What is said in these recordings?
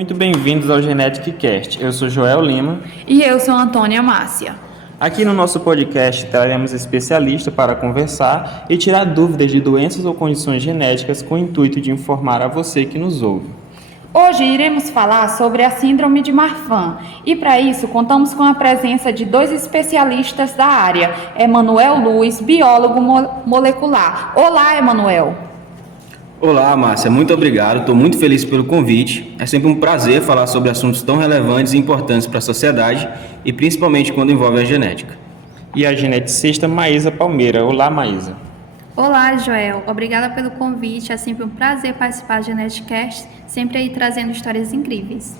muito bem-vindos ao GeneticCast. Eu sou Joel Lima. E eu sou Antônia Márcia. Aqui no nosso podcast traremos especialistas para conversar e tirar dúvidas de doenças ou condições genéticas com o intuito de informar a você que nos ouve. Hoje iremos falar sobre a síndrome de Marfan e para isso contamos com a presença de dois especialistas da área, Emanuel Luiz, biólogo molecular. Olá, Emanuel. Olá, Márcia, muito obrigado, estou muito feliz pelo convite. É sempre um prazer falar sobre assuntos tão relevantes e importantes para a sociedade e principalmente quando envolve a genética. E a geneticista Maísa Palmeira. Olá, Maísa. Olá, Joel. Obrigada pelo convite. É sempre um prazer participar do GeneticCast, sempre aí trazendo histórias incríveis.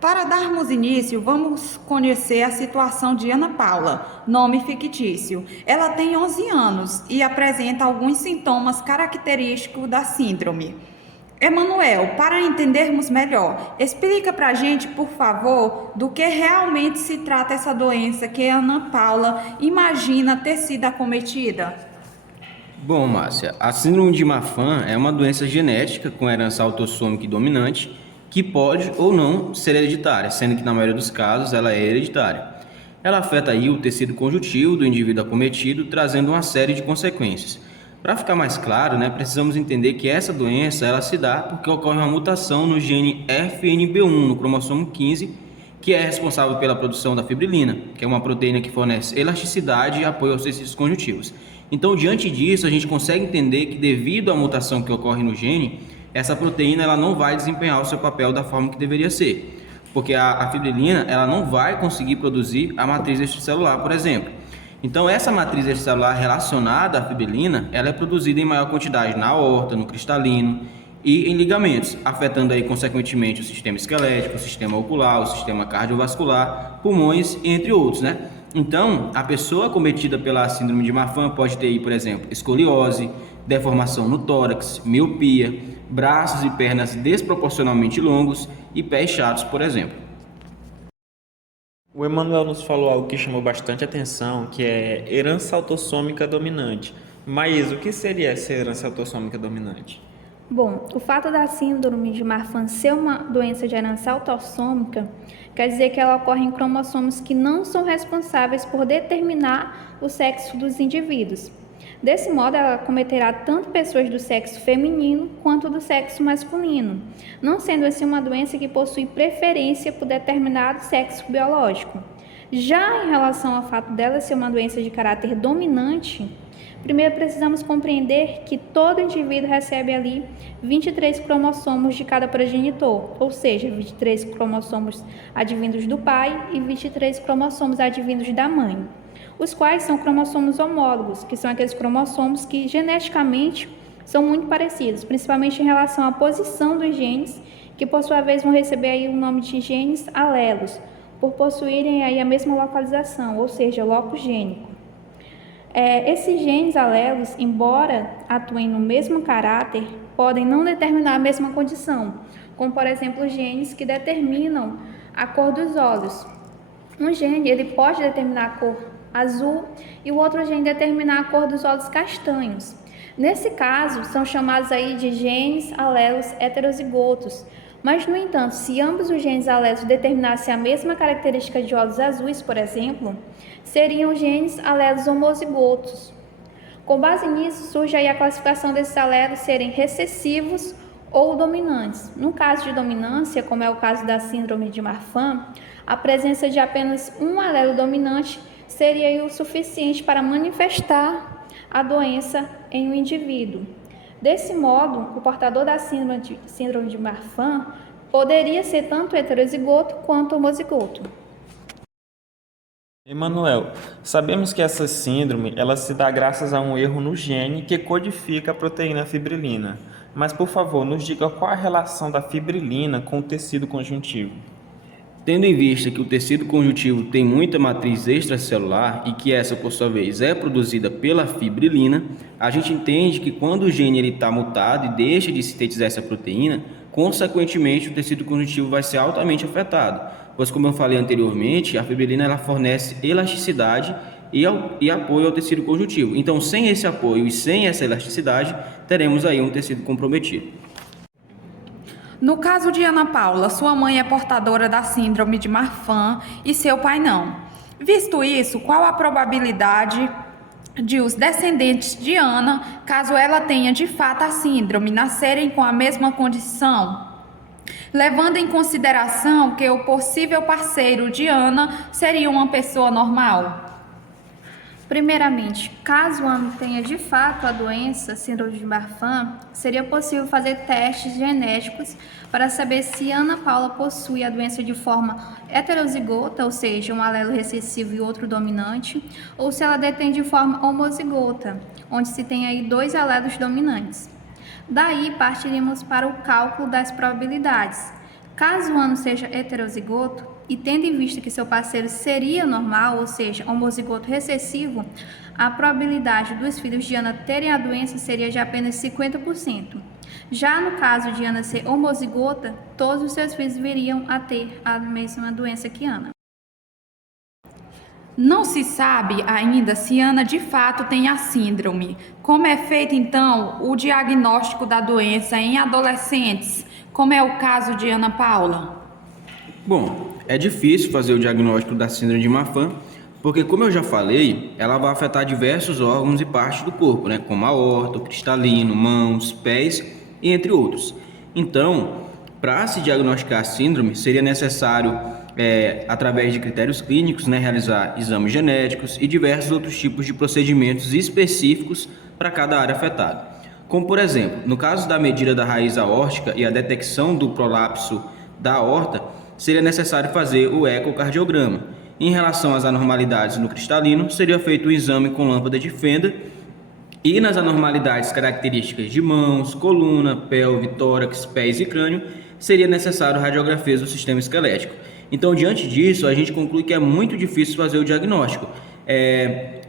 Para darmos início, vamos conhecer a situação de Ana Paula, nome fictício. Ela tem 11 anos e apresenta alguns sintomas característicos da síndrome. Emanuel, para entendermos melhor, explica para a gente, por favor, do que realmente se trata essa doença que a Ana Paula imagina ter sido acometida. Bom, Márcia, a síndrome de Marfan é uma doença genética com herança autossômica e dominante que pode ou não ser hereditária, sendo que na maioria dos casos ela é hereditária. Ela afeta aí o tecido conjuntivo do indivíduo acometido, trazendo uma série de consequências. Para ficar mais claro, precisamos entender que essa doença ela se dá porque ocorre uma mutação no gene FNB1, no cromossomo 15, que é responsável pela produção da fibrilina, que é uma proteína que fornece elasticidade e apoio aos tecidos conjuntivos. Então, diante disso, a gente consegue entender que devido à mutação que ocorre no gene, essa proteína ela não vai desempenhar o seu papel da forma que deveria ser, porque a fibrilina ela não vai conseguir produzir a matriz extracelular, por exemplo. Então, essa matriz extracelular relacionada à fibrilina, ela é produzida em maior quantidade na aorta, no cristalino e em ligamentos, afetando aí consequentemente o sistema esquelético, o sistema ocular, o sistema cardiovascular, pulmões, entre outros, Então, a pessoa acometida pela síndrome de Marfan pode ter aí, por exemplo, escoliose, deformação no tórax, miopia, braços e pernas desproporcionalmente longos e pés chatos, por exemplo. O Emanuel nos falou algo que chamou bastante atenção, que é herança autossômica dominante. Maísa, o que seria essa herança autossômica dominante? Bom, o fato da síndrome de Marfan ser uma doença de herança autossômica quer dizer que ela ocorre em cromossomos que não são responsáveis por determinar o sexo dos indivíduos. Desse modo, ela acometerá tanto pessoas do sexo feminino quanto do sexo masculino, não sendo assim uma doença que possui preferência por determinado sexo biológico. Já em relação ao fato dela ser uma doença de caráter dominante, primeiro precisamos compreender que todo indivíduo recebe ali 23 cromossomos de cada progenitor, ou seja, 23 cromossomos advindos do pai e 23 cromossomos advindos da mãe, os quais são cromossomos homólogos, que são aqueles cromossomos que geneticamente são muito parecidos, principalmente em relação à posição dos genes, que por sua vez vão receber aí o nome de genes alelos, por possuírem aí a mesma localização, ou seja, locus gênico. Esses genes alelos, embora atuem no mesmo caráter, podem não determinar a mesma condição, como por exemplo genes que determinam a cor dos olhos. Um gene ele pode determinar a cor azul e o outro gene determinar a cor dos olhos castanhos. Nesse caso, são chamados aí de genes alelos heterozigotos. Mas, no entanto, se ambos os genes alelos determinassem a mesma característica de olhos azuis, por exemplo, seriam genes alelos homozigotos. Com base nisso, surge aí a classificação desses alelos serem recessivos ou dominantes. No caso de dominância, como é o caso da síndrome de Marfan, a presença de apenas um alelo dominante seria aí o suficiente para manifestar a doença em um indivíduo. Desse modo, o portador da síndrome de Marfan poderia ser tanto heterozigoto quanto homozigoto. Emanuel, sabemos que essa síndrome ela se dá graças a um erro no gene que codifica a proteína fibrilina. Mas, por favor, nos diga qual a relação da fibrilina com o tecido conjuntivo. Tendo em vista que o tecido conjuntivo tem muita matriz extracelular e que essa, por sua vez, é produzida pela fibrilina, a gente entende que quando o gene está mutado e deixa de sintetizar essa proteína, consequentemente o tecido conjuntivo vai ser altamente afetado, pois, como eu falei anteriormente, a fibrilina ela fornece elasticidade e apoio ao tecido conjuntivo. Então, sem esse apoio e sem essa elasticidade, teremos aí um tecido comprometido. No caso de Ana Paula, sua mãe é portadora da síndrome de Marfan e seu pai não. Visto isso, qual a probabilidade de os descendentes de Ana, caso ela tenha de fato a síndrome, nascerem com a mesma condição? Levando em consideração que o possível parceiro de Ana seria uma pessoa normal. Primeiramente, caso Ana tenha de fato a doença, síndrome de Marfan, seria possível fazer testes genéticos para saber se Ana Paula possui a doença de forma heterozigota, ou seja, um alelo recessivo e outro dominante, ou se ela detém de forma homozigota, onde se tem aí 2 alelos dominantes. Daí partiríamos para o cálculo das probabilidades. Caso o Ana seja heterozigoto, e tendo em vista que seu parceiro seria normal, ou seja, homozigoto recessivo, a probabilidade dos filhos de Ana terem a doença seria de apenas 50%. Já no caso de Ana ser homozigota, todos os seus filhos viriam a ter a mesma doença que Ana. Não se sabe ainda se Ana de fato tem a síndrome. Como é feito então o diagnóstico da doença em adolescentes, como é o caso de Ana Paula? Bom, é difícil fazer o diagnóstico da síndrome de Marfan, porque, como eu já falei, ela vai afetar diversos órgãos e partes do corpo, né, como a aorta, o cristalino, mãos, pés e entre outros. Então, para se diagnosticar a síndrome, seria necessário, através de critérios clínicos, né, realizar exames genéticos e diversos outros tipos de procedimentos específicos para cada área afetada. Como, por exemplo, no caso da medida da raiz aórtica e a detecção do prolapso da aorta, seria necessário fazer o ecocardiograma. Em relação às anormalidades no cristalino, seria feito o exame com lâmpada de Fender, e nas anormalidades características de mãos, coluna, pelve, tórax, pés e crânio, seria necessário radiografias do sistema esquelético. Então, diante disso, a gente conclui que é muito difícil fazer o diagnóstico,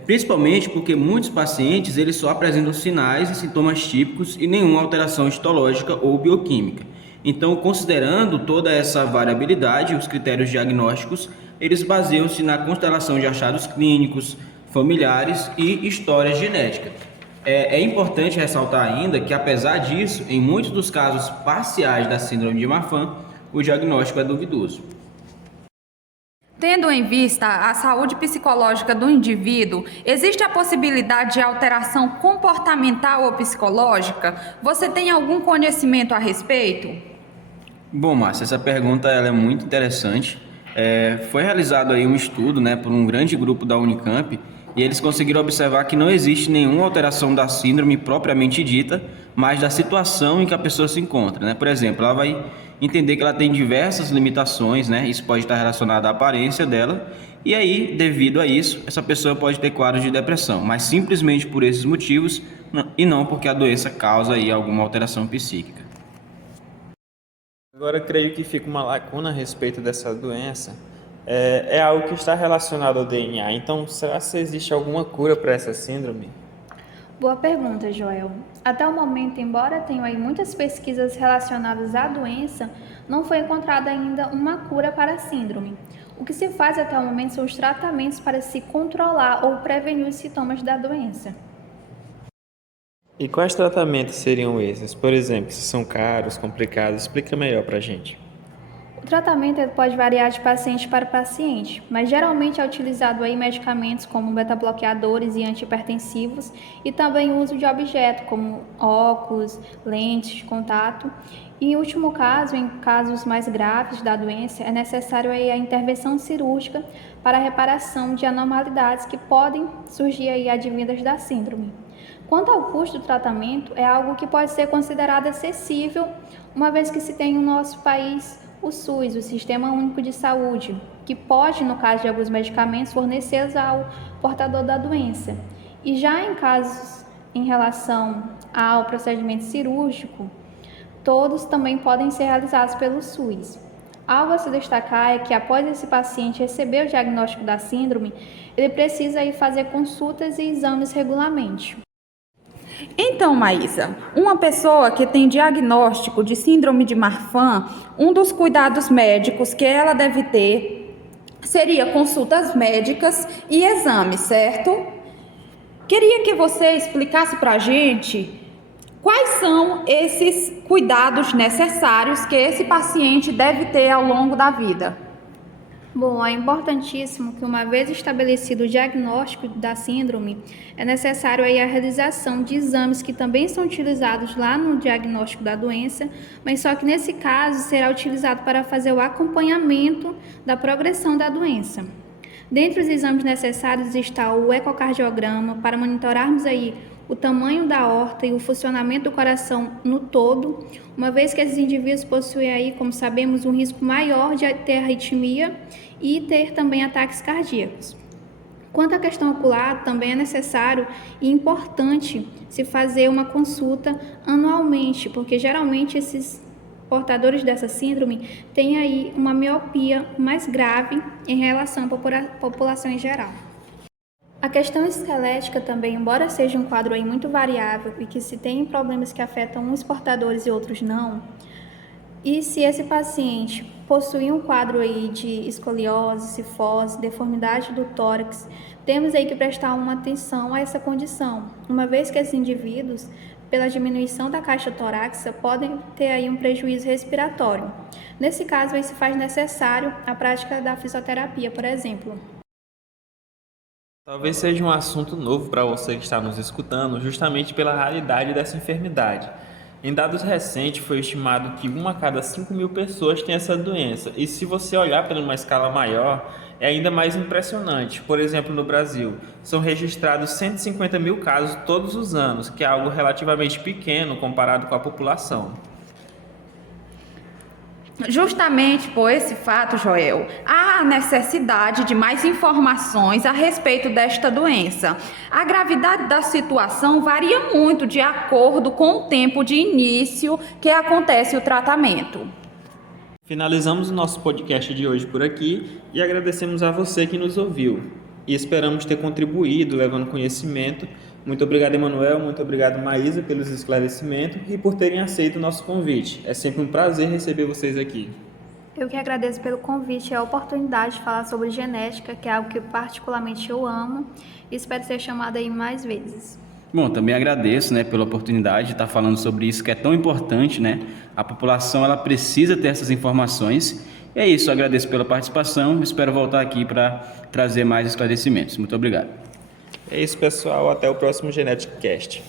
principalmente porque muitos pacientes eles só apresentam sinais e sintomas típicos e nenhuma alteração histológica ou bioquímica. Então, considerando toda essa variabilidade, os critérios diagnósticos, eles baseiam-se na constelação de achados clínicos, familiares e história genética. É importante ressaltar ainda que, apesar disso, em muitos dos casos parciais da síndrome de Marfan, o diagnóstico é duvidoso. Tendo em vista a saúde psicológica do indivíduo, existe a possibilidade de alteração comportamental ou psicológica? Você tem algum conhecimento a respeito? Bom, Márcia, essa pergunta ela é muito interessante. Foi realizado aí um estudo, né, por um grande grupo da Unicamp, e eles conseguiram observar que não existe nenhuma alteração da síndrome propriamente dita, mas da situação em que a pessoa se encontra, né? Por exemplo, ela vai entender que ela tem diversas limitações, né? Isso pode estar relacionado à aparência dela, e aí, devido a isso, essa pessoa pode ter quadros de depressão, mas simplesmente por esses motivos, e não porque a doença causa aí alguma alteração psíquica. Agora, creio que fica uma lacuna a respeito dessa doença. É algo que está relacionado ao DNA. Então, será que existe alguma cura para essa síndrome? Boa pergunta, Joel. Até o momento, embora tenham aí muitas pesquisas relacionadas à doença, não foi encontrada ainda uma cura para a síndrome. O que se faz até o momento são os tratamentos para se controlar ou prevenir os sintomas da doença. E quais tratamentos seriam esses? Por exemplo, se são caros, complicados, explica melhor para a gente. O tratamento pode variar de paciente para paciente, mas geralmente é utilizado aí medicamentos como beta-bloqueadores e antihipertensivos e também o uso de objetos como óculos, lentes de contato. E em último caso, em casos mais graves da doença, é necessário aí a intervenção cirúrgica para a reparação de anormalidades que podem surgir aí advindas da síndrome. Quanto ao custo do tratamento, é algo que pode ser considerado acessível, uma vez que se tem no nosso país o SUS, o Sistema Único de Saúde, que pode, no caso de alguns medicamentos, fornecê-los ao portador da doença. E já em casos em relação ao procedimento cirúrgico, todos também podem ser realizados pelo SUS. Algo a se destacar é que após esse paciente receber o diagnóstico da síndrome, ele precisa ir fazer consultas e exames regularmente. Então, Maísa, uma pessoa que tem diagnóstico de síndrome de Marfan, um dos cuidados médicos que ela deve ter seria consultas médicas e exames, certo? Queria que você explicasse para a gente Quais são esses cuidados necessários que esse paciente deve ter ao longo da vida? Bom, é importantíssimo que, uma vez estabelecido o diagnóstico da síndrome, é necessário aí a realização de exames que também são utilizados lá no diagnóstico da doença, mas só que nesse caso será utilizado para fazer o acompanhamento da progressão da doença. Dentre os exames necessários está o ecocardiograma, para monitorarmos aí o tamanho da aorta e o funcionamento do coração no todo, uma vez que esses indivíduos possuem aí, como sabemos, um risco maior de ter arritmia e ter também ataques cardíacos. Quanto à questão ocular, também é necessário e importante se fazer uma consulta anualmente, porque geralmente esses portadores dessa síndrome têm aí uma miopia mais grave em relação à população em geral. A questão esquelética também, embora seja um quadro aí muito variável e que se tem problemas que afetam uns portadores e outros não, e se esse paciente possuir um quadro aí de escoliose, cifose, deformidade do tórax, temos aí que prestar uma atenção a essa condição, uma vez que esses indivíduos, pela diminuição da caixa torácica, podem ter aí um prejuízo respiratório. Nesse caso, aí se faz necessário a prática da fisioterapia, por exemplo. Talvez seja um assunto novo para você que está nos escutando, justamente pela raridade dessa enfermidade. Em dados recentes, foi estimado que 1 a cada 5.000 pessoas tem essa doença. E se você olhar para uma escala maior, é ainda mais impressionante. Por exemplo, no Brasil, são registrados 150.000 casos todos os anos, que é algo relativamente pequeno comparado com a população. Justamente por esse fato, Joel, há a necessidade de mais informações a respeito desta doença. A gravidade da situação varia muito de acordo com o tempo de início que acontece o tratamento. Finalizamos o nosso podcast de hoje por aqui e agradecemos a você que nos ouviu. E esperamos ter contribuído, levando conhecimento. Muito obrigado, Emanuel, muito obrigado, Maísa, pelos esclarecimentos e por terem aceito o nosso convite. É sempre um prazer receber vocês aqui. Eu que agradeço pelo convite e a oportunidade de falar sobre genética, que é algo que particularmente eu amo, e espero ser chamada aí mais vezes. Bom, também agradeço, pela oportunidade de estar falando sobre isso que é tão importante, A população ela precisa ter essas informações. E é isso, agradeço pela participação, espero voltar aqui para trazer mais esclarecimentos. Muito obrigado. É isso, pessoal. Até o próximo Geneticast.